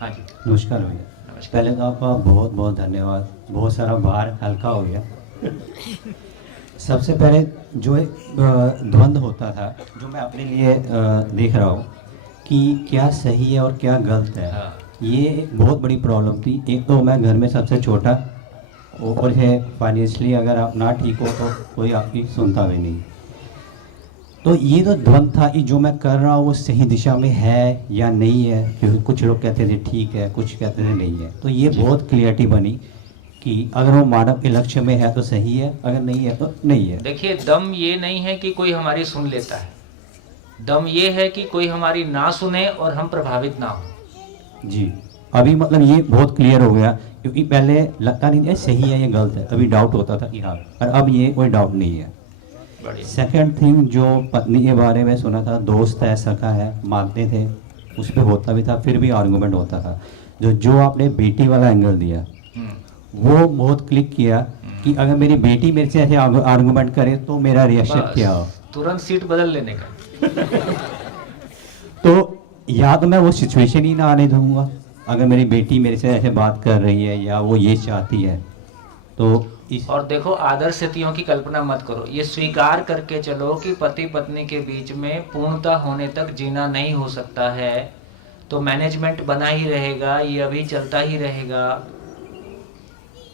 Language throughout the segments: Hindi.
हाँ जी। नमस्कार भैया। नमस्कार। पहले तो आपका बहुत बहुत धन्यवाद, बहुत सारा भार हल्का हो गया। सबसे पहले जो एक द्वंद्व होता था, जो मैं अपने लिए देख रहा हूँ कि क्या सही है और क्या गलत है, हाँ। ये एक बहुत बड़ी प्रॉब्लम थी। एक तो मैं घर में सबसे छोटा, ऊपर से फाइनेंशियली अगर आप ना ठीक हो तो कोई आपकी सुनता भी नहीं। तो ये तो द्वंद था कि जो मैं कर रहा हूँ वो सही दिशा में है या नहीं है, क्योंकि कुछ लोग कहते थे ठीक है, कुछ कहते थे नहीं है। तो ये जी। बहुत क्लियरिटी बनी कि अगर वो मानव के लक्ष्य में है तो सही है, अगर नहीं है तो नहीं है। देखिए, दम ये नहीं है कि कोई हमारी सुन लेता है, दम ये है कि कोई हमारी ना सुने और हम प्रभावित ना हो। जी, अभी मतलब ये बहुत क्लियर हो गया, क्योंकि पहले लगता नहीं था सही है ये गलत है, अभी डाउट होता था कि हाँ, और अब ये कोई डाउट नहीं है। बढ़िया। सेकंड थिंग, जो पत्नी के बारे में सुना था, दोस्त है, सखा है, मानते थे, उस पर होता भी था, फिर भी आर्गूमेंट होता था। जो आपने बेटी वाला एंगल दिया, हम्म। वो बहुत क्लिक किया कि अगर मेरी बेटी मेरे से ऐसे आर्गूमेंट करे तो मेरा रिएक्शन बस क्या हो। तुरंत सीट बदल लेने का। तो या तो मैं वो सिचुएशन ही ना आने दूंगा, अगर मेरी बेटी मेरे से ऐसे बात कर रही है या वो ये चाहती है तो इस। और देखो, आदर्श स्थितियों की कल्पना मत करो, ये स्वीकार करके चलो कि पति पत्नी के बीच में पूर्णता होने तक जीना नहीं हो सकता है, तो मैनेजमेंट बना ही रहेगा, ये अभी चलता ही रहेगा।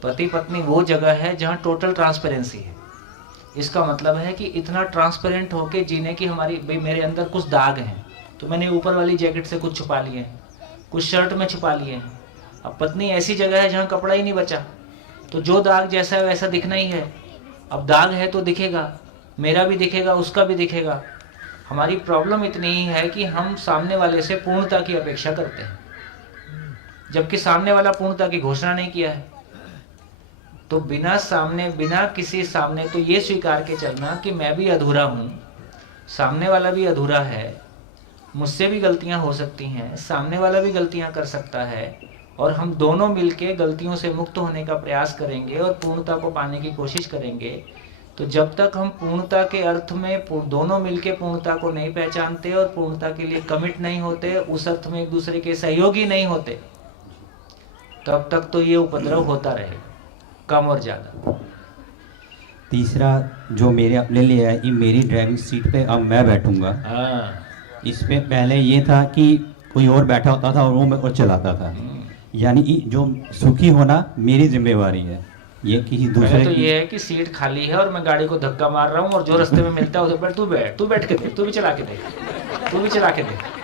पति पत्नी वो जगह है जहाँ टोटल ट्रांसपेरेंसी है। इसका मतलब है कि इतना ट्रांसपेरेंट होके जीने की हमारी, भाई मेरे अंदर कुछ दाग हैं तो मैंने ऊपर वाली जैकेट से कुछ छुपा लिए हैं, कुछ शर्ट में छुपा लिए हैं। अब पत्नी ऐसी जगह है जहाँ कपड़ा ही नहीं बचा, तो जो दाग जैसा है वैसा दिखना ही है। अब दाग है तो दिखेगा, मेरा भी दिखेगा, उसका भी दिखेगा। हमारी प्रॉब्लम इतनी ही है कि हम सामने वाले से पूर्णता की अपेक्षा करते हैं, जबकि सामने वाला पूर्णता की घोषणा नहीं किया है। तो बिना किसी सामने तो ये स्वीकार के चलना कि मैं भी अधूरा हूँ, सामने वाला भी अधूरा है, मुझसे भी गलतियाँ हो सकती हैं, सामने वाला भी गलतियाँ कर सकता है, और हम दोनों मिलके गलतियों से मुक्त होने का प्रयास करेंगे और पूर्णता को पाने की कोशिश करेंगे। तो जब तक हम पूर्णता के अर्थ में दोनों मिलके पूर्णता को नहीं पहचानते और पूर्णता के लिए कमिट नहीं होते, उस अर्थ में एक दूसरे के सहयोगी नहीं होते, तब तक तो ये उपद्रव होता रहेगा, कम और ज़्यादा। तीसरा जो मेरे अपने लिए है कि मेरी ड्राइविंग सीट पे अब मैं बैठूंगा। हाँ। इसमें पहले ये था कि कोई और बैठा होता था और वो मैं और चलाता था, यानी कि जो सुखी होना मेरी जिम्मेवारी है, ये किसी पहले दूसरे तो की। ये है कि सीट खाली है और मैं गाड़ी को धक्का मार रहा हूँ और जो रास्ते में मिलता है उसे बैठ, तू बैठ के देख, तू भी चला के देख, तू भी चला के देख।